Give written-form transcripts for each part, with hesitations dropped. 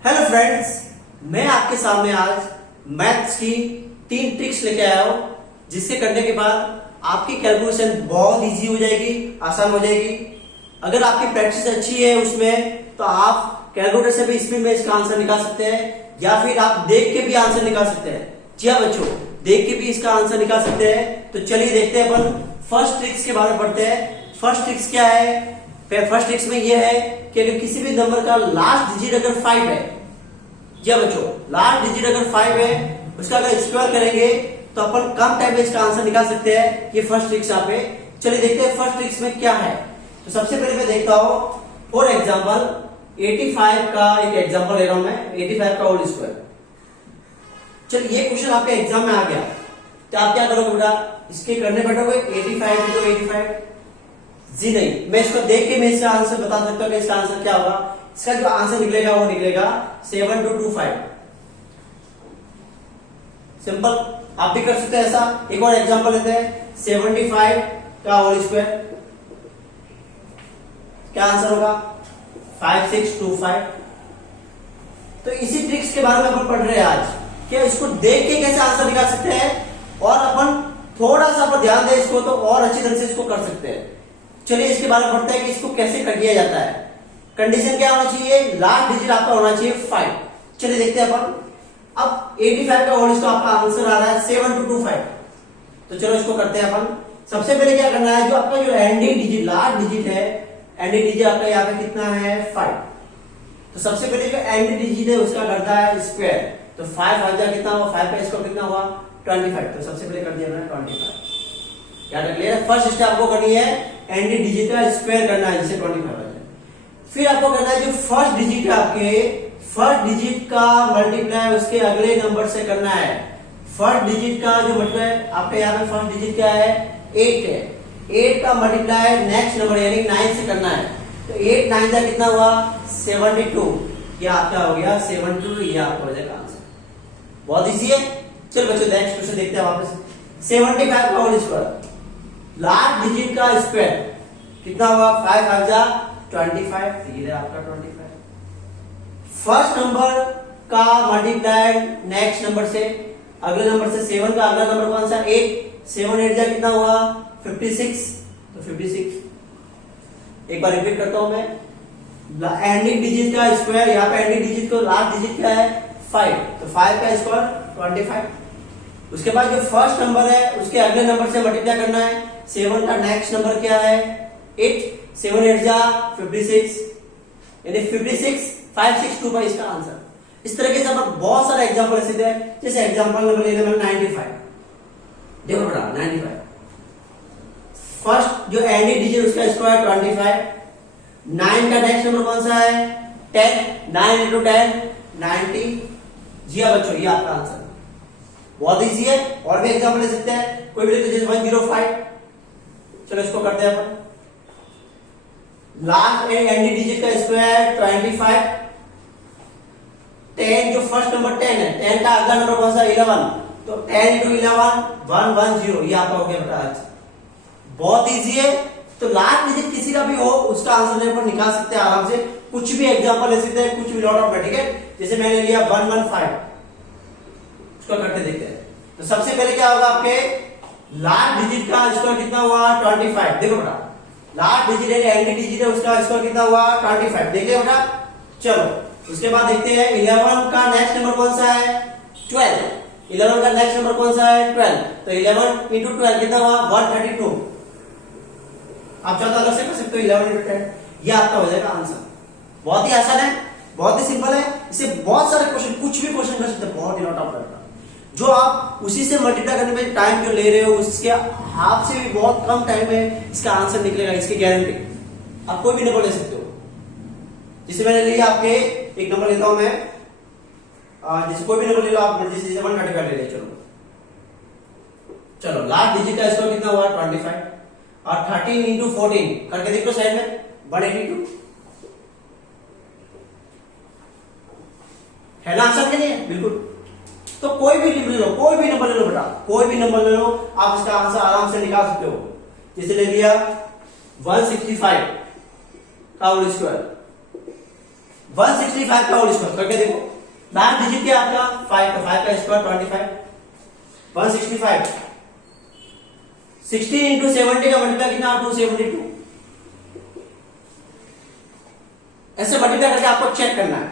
Hello friends, मैं आपके सामने आज मैथ्स की 3 ट्रिक्स लेके आया हूं, जिसके करने के बाद आपकी कैलकुलेशन बहुत इजी हो जाएगी, आसान हो जाएगी। अगर आपकी प्रैक्टिस अच्छी है उसमें तो आप कैलकुलेटर से भी स्पीड में इसका आंसर निकाल सकते हैं, या फिर आप देख के भी आंसर निकाल सकते हैं। जी हाँ बच्चों, देख के भी इसका आंसर निकाल सकते हैं। तो चलिए देखते हैं, अपन फर्स्ट ट्रिक्स के बारे में पढ़ते हैं। फर्स्ट ट्रिक्स क्या है? फर्स्ट ट्रिक्स में यह है कि अगर किसी भी नंबर का लास्ट डिजिट अगर 5 है, जी बच्चों लास्ट डिजिट अगर 5 है, उसका अगर स्क्वायर करेंगे तो अपन कम टाइम में इसका आंसर निकाल सकते हैं। ये फर्स्ट ट्रिक्स यहाँ पे। चलिए देखते हैं फर्स्ट ट्रिक्स में क्या है। तो सबसे पहले मैं देखता हूं, फॉर एग्जाम्पल 85 का एक एग्जाम्पल ले रहा हूं मैं, 85 का होल स्क्वायर। चलिए ये क्वेश्चन आपके एग्जाम में आ गया तो आप क्या करोगे बेटा? इसके करने बैठोगे 85 into 85? जी नहीं, मैं इसको देख के मैं इसका आंसर बता सकता हूँ कि इसका आंसर क्या होगा। इसका जो आंसर निकलेगा वो निकलेगा 7225। सिंपल, आप भी कर सकते हैं ऐसा। एक और एग्जांपल लेते हैं, 75 का होल स्क्वायर। क्या आंसर होगा? 5625। तो इसी ट्रिक्स के बारे में अपन पढ़ रहे हैं आज, कि इसको देख के कैसे आंसर निकाल सकते हैं, और अपन थोड़ा सा अपन ध्यान दें इसको तो और अच्छी तरह से इसको कर सकते हैं। चलिए इसके बारे में पढ़ते हैं कि इसको कैसे कर दिया जाता है। कंडीशन क्या होना चाहिए? लास्ट डिजिट आपका होना चाहिए 5। चलिए देखते हैं अपन। अब 85 का होल स्क्वायर आपका आंसर आ रहा है 7225। तो चलो इसको करते हैं अपन। सबसे पहले क्या करना है, जो आपका जो एंडिंग डिजिट लास्ट डिजिट है, एंडिंग डिजिट आपका यहाँ पे कितना है? 5। तो सबसे पहले जो एंडिंग डिजिट है उसका करता है स्क्वायर। तो 5 आ जाए कितना हुआ? 5 का स्क्वायर कितना हुआ? 25। तो सबसे पहले कर दिया मैंने 25। क्या क्लियर है? फर्स्ट स्टेप आपको करनी है एंडिंग डिजिट का स्क्वायर करना है, जिससे 25 आ जाए। फिर आपको करना है जो फर्स्ट डिजिट है आपके, फर्स्ट डिजिट का मल्टीप्लाई उसके अगले नंबर से करना है। फर्स्ट डिजिट का जो मल्टीप्लाई आपके यहाँ पे फर्स्ट डिजिट क्या है? 8 है। 8 का मल्टीप्लाई नेक्स्ट नंबर यानी 9 से करना है। तो 8 9 का कितना हुआ? 72। ये आपका हो गया 72। ये आपका हो जाएगा आंसर। बहुत इजी है। चलो बच्चों नेक्स्ट क्वेश्चन देखते हैं वापस। 75 का होल स्क्वायर, लास्ट डिजिट का स्क्वायर कितना हुआ? 5 5 जा 25। ये आपका 25। फर्स्ट नंबर का मल्टीप्लाई नेक्स्ट नंबर से, अगले नंबर से 7 का अगला नंबर कौन सा? 8। 7 8 जा कितना हुआ? 56। तो 56। एक बार रिपीट करता हूं मैं, एंडिंग डिजिट का स्क्वायर, यहाँ पे एंडिंग डिजिट को लास्ट डिजिट क्या है? 5। तो 5 का स्क्वायर 25। उसके बाद जो फर्स्ट नंबर है उसके अगले नंबर से मल्टीप्लाई करना है। 7 का नेक्स्ट नंबर क्या है? 8। 7 8 जा 56, यानी 56 5625 इसका आंसर। इस तरीके से अपन बहुत सारे एग्जांपल ऐसे थे, जैसे एग्जांपल नंबर ले लें 95। देखो बेटा 95, फर्स्ट जो एंडिंग डिजिट उसका स्क्वायर 25। 9 का नेक्स्ट नंबर कौन सा है? 10। 9 into 10 90। जी हाँ बच्चों, ये आपका आंसर। बहुत इजी है। और भी एग्जांपल ले सकते हैं, कोई भी लेते जैसे 105। चलो इसको करते हैं अपन। लास्ट एंडिंग डिजिट का स्क्वायर 25। 10 जो फर्स्ट नंबर 10 है, 10 का अगला नंबर कौन सा? 11। तो 10 into 11 110। ये आपका हो गया बेटा आज। बहुत इजी है। तो लास्ट डिजिट किसी का भी हो उसका आंसर पर निकाल सकते हैं आराम से। कुछ भी एग्जांपल ले सकते हैं, कुछ भी लॉट ऑफ है, ठीक है। जैसे मैंने लिया 115, उसको करके देखते हैं। तो सबसे पहले क्या होगा आपके? लास्ट डिजिट का स्क्वायर कितना हुआ? 25। देखो बेटा लास्ट डिजिट है, एंडिंग डिजिट है, उसका स्क्वायर कितना हुआ? 25। देख लिया बेटा। चलो उसके बाद देखते हैं 11 का नेक्स्ट नंबर कौन सा है? 12। 11 का नेक्स्ट नंबर कौन सा है? 12। तो 11 into 12 कितना हुआ? 132। आप चाहो तो अलग से कर सकते हो 11 into 10। ये आपका हो जाएगा आंसर। बहुत ही आसान है, बहुत ही सिंपल है। इसे बहुत सारे क्वेश्चन, कुछ भी क्वेश्चन कर सकते हैं, बहुत ही लॉट ऑफ करता। जो आप उसी से मल्टीप्लाई करने में टाइम जो ले रहे हो, उसके हाफ से भी बहुत कम टाइम में इसका आंसर निकलेगा, इसकी गारंटी। आप कोई भी नंबर ले सकते हो। जैसे मैंने लिया आपके, एक नंबर लेता हूं मैं, जैसे कोई भी नंबर ले लो आप, जैसे 135 ले ले। चलो लास्ट डिजिट का स्क्वायर कितना हुआ? 25। और 13 into 14 करके देखो साइड में, 182 है ना आंसर के लिए? बिल्कुल। तो कोई भी नंबर ले लो, कोई भी नंबर ले लो बेटा, कोई भी नंबर ले लो, आप इसका आंसर आराम से निकाल सकते हो। जैसे ले लिया 165 का होल स्क्वायर, 165 का होल स्क्वायर करके देखो। लास्ट डिजिट क्या आपका 5 का, 5 का स्क्वायर 25, 165 16 इंटू 70 का मल्टीप्लाई कितना 272। ऐसे मल्टीप्लाई करके आपको चेक करना है।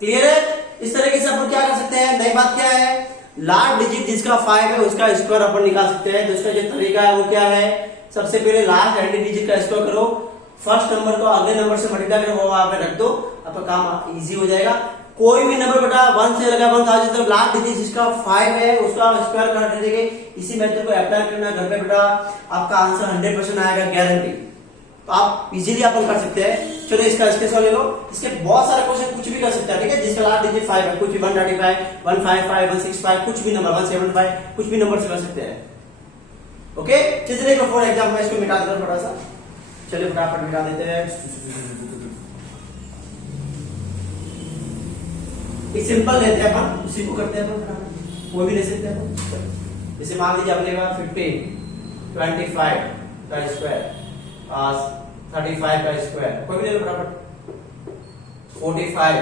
क्लियर है? इस तरीके से अपन क्या कर सकते हैं, नई बात क्या है, लास्ट डिजिट जिसका 5 है उसका स्क्वायर अपन निकाल सकते हैं। तो इसका जो तरीका है वो क्या है, सबसे पहले लास्ट हैंडी डिजिट का स्क्वायर करो, फर्स्ट नंबर को अगले नंबर से मल्टीप्लाई करो, वहां पे रख दो, आपका काम इजी हो जाएगा। कोई भी नंबर बेटा 1 से लगा 1000 तक लास्ट डिजिट जिसका 5 है उसका स्क्वायर कर देंगे। इसी मेथड को अप्लाई करना घर पे बेटा, आपका आंसर 100% आएगा, गारंटी। तो आप इजीली अपन कर सकते हैं। चलो इसका स्क्रीनशॉट ले लो। इसके बहुत सारे क्वेश्चन कुछ भी कर सकते हैं, ठीक है, जिसका लास्ट डिजिट 5 है, कुछ भी 135, 155, 165, कुछ भी नंबर 175, कुछ भी नंबर से कर सकते हैं। ओके, चलिए देख लो फॉर एग्जांपल मैं इसको मिटा देता हूं थोड़ा सा। चलिए फटाफट मिटा देते हैं। एक सिंपल लेते हैं अपन, उसी को करते हैं अपन, वो भी ले सकते हैं अपन। जैसे मान लीजिए आप लेगा 15, 25 का स्क्वायर, 35 का स्क्वायर, कोई भी ले लो फटाफट, 45,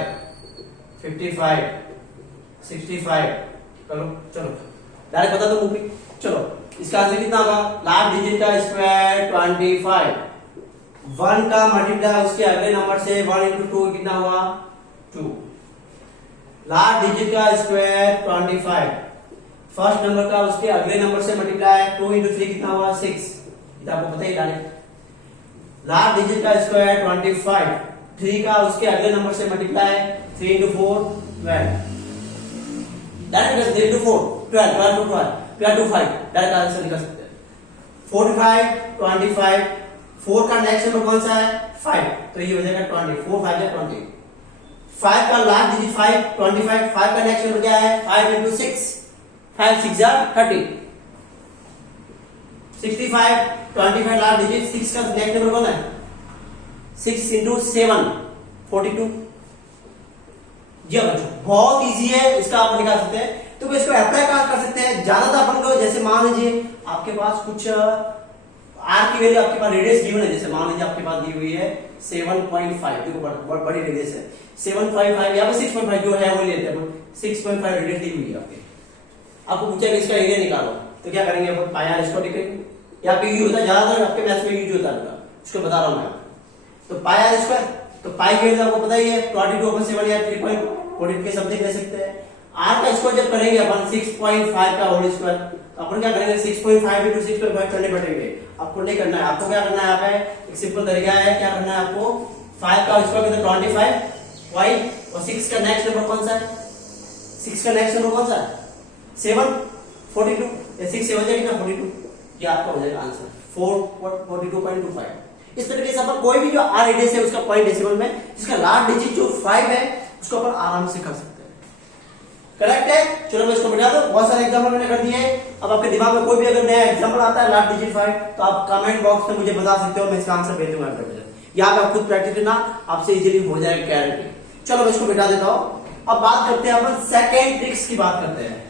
55, 65 करो। चलो डायरेक्ट बता दो मूवी। चलो इसका आंसर कितना होगा, लास्ट डिजिट का स्क्वायर 25, 1 का मल्टीप्लाई उसके अगले नंबर से 1 इंटू 2 कितना हुआ 2, लास्ट डिजिट का स्क्वायर 25, फर्स्ट नंबर का उसके अगले नंबर से मल्टीप्लाई 2 इंटू 3 कितना हुआ 6, ये आपको पता ही डायरेक्ट। लास्ट डिजिट का स्क्वायर 25, 3 का उसके अगले नंबर से multiply 3 into 4 12, direct 3 into 4 12, 12 to 12, 12 to 5, direct answer निकाल सकते हैं। 45, 25, 4 का नेक्स्ट नंबर कौन सा है 5, तो ये हो जाएगा 20, 4 5 है 20, 5 का लास्ट डिजिट 5, 25, 5 का नेक्स्ट नंबर क्या है 5 इंटू 6, 5 6 जा 30, 65, 25 लास्ट डिजिट 6 का नेक्स्ट नंबर कौन है 6 इंटू 7 42। जी बच्चों बहुत इजी है, इसका आप निकाल सकते हैं। तो इसको अप्लाई कहां कर सकते हैं, ज्यादातर अपन को, जैसे मान लीजिए आपके पास कुछ आर की वैल्यू आपके पास रेडियस गिवन है, जैसे मान लीजिए आपके पास दी हुई है 7.5, देखो बहुत बड़ी रेडियस है 7.5 या 6.5 जो है वो लेते हैं अपन, 6.5 रेडियस दी हुई है आपको पूछा कि इसका एरिया निकालो, तो क्या करेंगे अपन पाई आर स्क्वायर लिखेंगे, या पे यूज होता है ज्यादातर आपके मैथ्स में यूज होता है, उसको बता रहा हूं मैं। तो पाई आर स्क्वायर, तो पाई की वैल्यू आपको पता ही है 22/7 या 3.48 के समथिंग ले सकते हैं। आर का स्क्वायर जब करेंगे अपन 6.5 का होल स्क्वायर, तो अपन क्या करेंगे 6.5 इंटू 6.5 करने पड़ेंगे, आपको नहीं करना है। आपको क्या करना है, यहाँ पे एक सिंपल तरीका है, क्या करना है आपको 5 का स्क्वायर कितना 25 पॉइंट, और 6 का नेक्स्ट नंबर कौन सा है, 6 का नेक्स्ट नंबर कौन सा है 7 42, 6 7 कितना 42, ये आपका हो जाएगा आंसर 42.25। इस तरीके से अपन कोई भी जो आर रेडियस है उसका पॉइंट डेसिमल में जिसका लास्ट डिजिट जो 5 है उसको अपन आराम से कर सकते हैं। करेक्ट है? चलो मैं इसको बता दो, बहुत सारे एग्जांपल मैंने कर दिए। अब आपके दिमाग में कोई भी अगर नया एग्जांपल आता है लास्ट डिजिट 5, तो आप कमेंट बॉक्स में मुझे बता सकते हो, मैं इसका आंसर भेज दूंगा। यहाँ पे आप खुद प्रैक्टिस करना, आपसे इजीली हो जाएगा गारंटी। चलो मैं इसको बिठा देता हूं। अब बात करते हैं अपन सेकंड ट्रिक्स की बात करते हैं।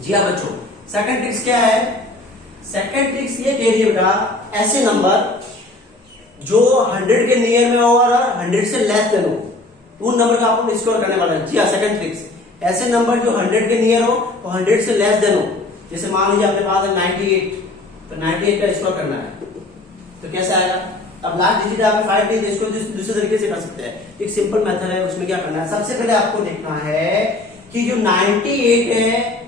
जी हाँ बच्चों, सेकंड ट्रिक्स क्या है, सेकंड ट्रिक्स ये कह रही है बेटा, ऐसे नंबर जो 100 के नियर में हो और 100 से लेस देन हो, उन नंबर का आपको स्कोर करने वाला है। जी हाँ, सेकंड ट्रिक्स, ऐसे नंबर जो 100 के नियर हो और 100 से लेस देन हो, जैसे मान लीजिए आपके पास है 98, तो 98 का स्कोर करना है, तो कैसे आएगा। अब लास्ट डिजिट आपके 5 है, इसको दूसरे तरीके से कर सकते हैं। एक सिंपल मेथड है, उसमें क्या करना है, सबसे पहले आपको देखना है कि जो 98 है,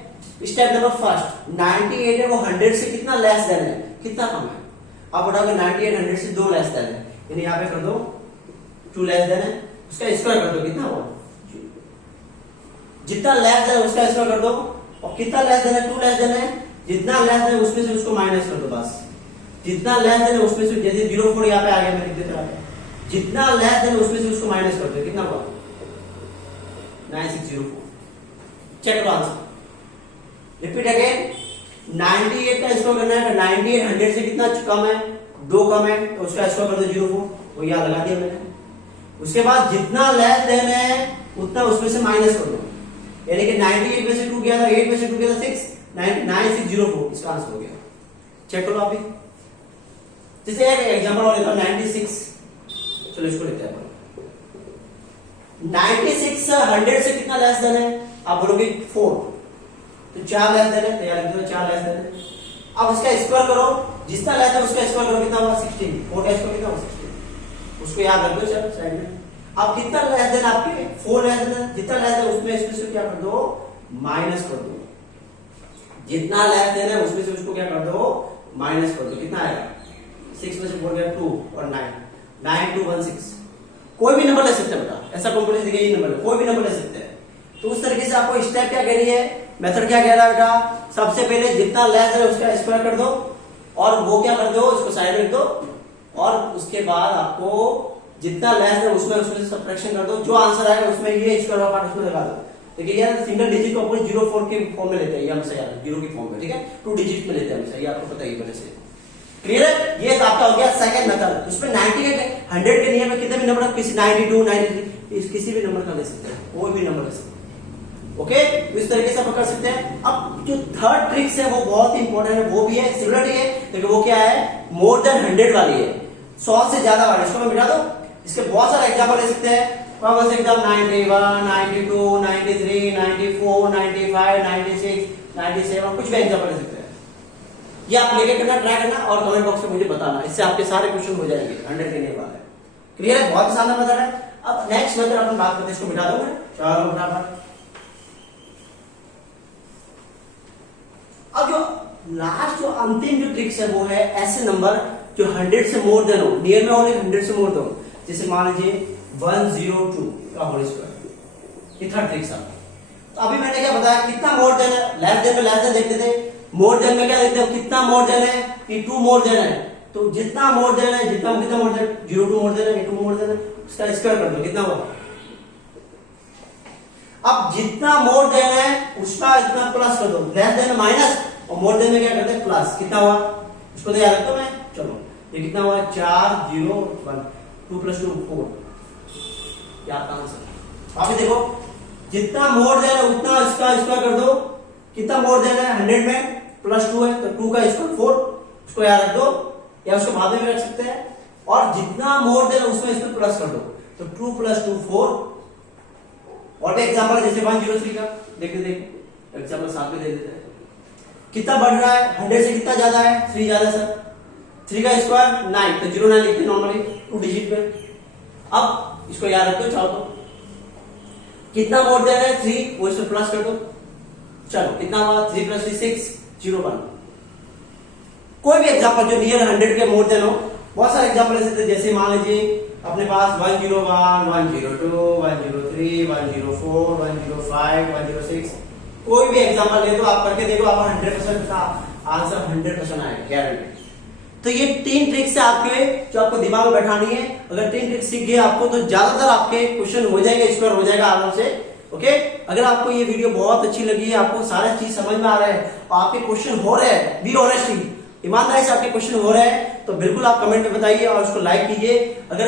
स्टेप नंबर फर्स्ट 98 है वो 100 से कितना लेस देन है, कितना कम है। आप बताओगे 98 100 से 2 लेस देन है, यानी यहाँ पे कर दो 2 लेस देन है, उसका स्क्वायर कर दो, कितना हुआ, जितना लेस देन है उसका स्क्वायर कर दो, और कितना लेस देन है 2 लेस देन है, जितना लेस देन है उसमें से उसको माइनस कर दो, बस जितना लेस देन है उसमें से, जैसे 04 यहाँ पे आ गया, मैं लिख देता हूं, जितना लेस देन है उसमें से उसको माइनस कर दो, कितना हुआ 9604। चेक करो आंसर, रिपीट अगेन, 98 का स्क्वायर करना है, तो 98 100 से कितना कम है, 2 कम है, तो उसका स्क्वायर कर दो 04, वो यहाँ लगा दिया मैंने। उसके बाद जितना लेस देन है उतना उसमें से माइनस कर दो, यानी कि 98 में से 2 गया था, 8 में से 2 गया था 6, 9604, इसका आंसर हो गया। चेक करो आप भी। जैसे एक एग्जांपल और लेता हूं 96, चलो चलो इसको लेते हैं अपन। 96 100 से कितना लेस देन है? आप बोलोगे 4, तो 4 लेस देन है, तो यार 4 लेस देन है। अब इसका स्क्वायर करो, जितना लेस है उसका स्क्वायर करो, कितना हुआ? 16। 4 का स्क्वायर कितना हुआ? 16। उसको याद रख दो चलो साइड में। अब कितना लेस देन आपके? 4 लेस देन, जितना लेस है उसमें इसमें से क्या कर दो? माइनस कर दो। जितना लेस देन है उसमें से उसको क्या कर दो? माइनस कर दो। कितना आएगा? 6 में से 4 गया 2 और 9, 9 2 1 6। कोई भी नंबर ले सकते हैं बेटा, ऐसा कंपटीशन देखिए, ये नंबर कोई भी नंबर ले सकते हैं। तो उस तरीके से आपको स्टेप क्या कह रही है, मेथड क्या कह रहा है बेटा? सबसे पहले जितना लेस है उसका स्क्वायर कर दो, और वो क्या कर दो? उसको साइड में रख दो, और उसके बाद आपको जितना लेस है उसमें से सब्ट्रैक्शन कर दो। जो आंसर आएगा उसमें ये स्क्वायर वाला पार्ट उसमें लगा दो। देखिए यार सिंगल डिजिट को अपन 0 4 के फॉर्म में लेते हैं, हमेशा यार 0 की फॉर्म में, ठीक है? 2 डिजिट में लेते हैं हमेशा, ये आपको पता ही पहले से। क्लियर है? ये आपका हो गया सेकंड मेथड। उसमें 98 100 के नियम में कितने भी नंबर, किसी 92 93 किसी भी नंबर का ले सकते हैं, कोई भी नंबर ले सकते हैं। ओके, तो इस तरीके से आप कर सकते हैं। अब जो थर्ड ट्रिक्स है वो बहुत ही इंपॉर्टेंट है, वो भी है सिमिलर है, लेकिन वो क्या है? मोर देन 100 वाली है, 100 से ज्यादा वाली। इसको मैं मिटा दो, इसके बहुत सारे एग्जांपल ले सकते हैं। कौन से एग्जाम? 91 92 93 94 95 96 97, कुछ भी एग्जांपल ले सकते हैं। ये आप लेके करना, ट्राई करना, और कमेंट बॉक्स में मुझे बताना, इससे आपके सारे क्वेश्चन हो जाएंगे 100 के नियम वाले। क्लियर है? बहुत आसान मेथड है। अब नेक्स्ट मेथड अपन बात करते हैं, इसको मिटा दो मैं, चलो फटाफट। अब जो लास्ट जो अंतिम जो ट्रिक्स है वो है ऐसे नंबर जो 100 से मोर देन हो, नियर में हो लेकिन 100 से मोर देन हो। जैसे मान लीजिए 102 का होल स्क्वायर, ये थर्ड ट्रिक्स है। तो अभी मैंने क्या बताया? कितना मोर देन है? लेस देन में लेस देन देखते थे, मोर देन में क्या देखते हो? कितना मोर देन है कि 2 मोर देन है। तो जितना मोर देन है, जितना कितना मोर देन, 02 मोर देन है, 2 मोर देन है, उसका स्क्वायर कर दो, कितना हुआ? अब जितना मोर देन है उसका इतना प्लस कर दो, लेस देन में माइनस, और मोर देन में क्या करते हैं? प्लस। कितना हुआ? उसको तो याद रखो मैं, चलो ये कितना हुआ? 4 0 1, 2 + 2 4, ये आपका आंसर। अभी देखो, जितना मोर देन है उतना इसका स्क्वायर कर दो। कितना मोर देन है? 100 में +2 है, तो 2 का स्क्वायर 4, उसको याद रख दो, या उसको बाद में भी रख सकते हैं। और जितना मोर देन है उसमें इसमें प्लस कर दो, तो 2 + 2 4। और एग्जांपल जैसे 103 का देखते एग्जांपल साथ में दे देते हैं। कितना बढ़ रहा है? 100 से कितना ज्यादा है? 3 ज्यादा सर। 3 का स्क्वायर 9, तो 09 लिखते हैं नॉर्मली 2 डिजिट में। अब इसको याद रखो चाहो तो। कितना मोर देन है? 3, वो इसमें प्लस कर दो। चलो कितना हुआ? 3 + 3 6 01। कोई भी एग्जांपल जो नियर 100 के मोर देन हो, बहुत सारे एग्जांपल ऐसे, जैसे मान लीजिए अपने पास 101 102 103 104 105 106, कोई भी एग्जांपल ले तो आप करके देखो, आपका 100% का आंसर 100% आएगा, गारंटी। तो ये 3 ट्रिक्स है आपके, जो आपको दिमाग में बैठानी है। अगर 3 ट्रिक्स सीख गए आपको, तो ज्यादातर आपके क्वेश्चन हो जाएंगे, स्क्वायर हो जाएगा आराम से। ओके, अगर आपको ये वीडियो बहुत अच्छी लगी है, आपको सारे चीज समझ में आ रहा है, और आपके क्वेश्चन हो रहे हैं, बी ऑनेस्टली, ईमानदारी से आपके क्वेश्चन हो रहे हैं, तो बिल्कुल आप कमेंट में बताइए और उसको लाइक कीजिए। अगर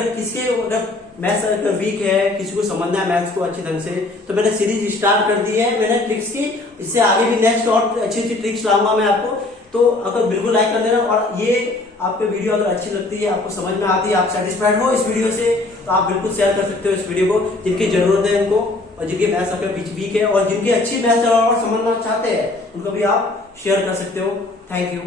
मैथ्स वीक है, किसी को समझना है मैथ्स को अच्छी ढंग से, तो मैंने सीरीज स्टार्ट कर दी है मैंने ट्रिक्स की। इससे आगे भी नेक्स्ट और अच्छी अच्छी ट्रिक्स लाऊंगा मैं आपको। तो अगर बिल्कुल लाइक कर देना, और ये आपको वीडियो अगर अच्छी लगती है, आपको समझ में आती है, आप सेटिस्फाइड हो इस वीडियो से, तो आप बिल्कुल शेयर कर सकते हो इस वीडियो को, जिनकी जरूरत है उनको, और जिनके मैथ्स आपके बीच वीक है, और जिनकी अच्छी मैथ्स और समझना चाहते हैं, उनको भी आप शेयर कर सकते हो। Thank you.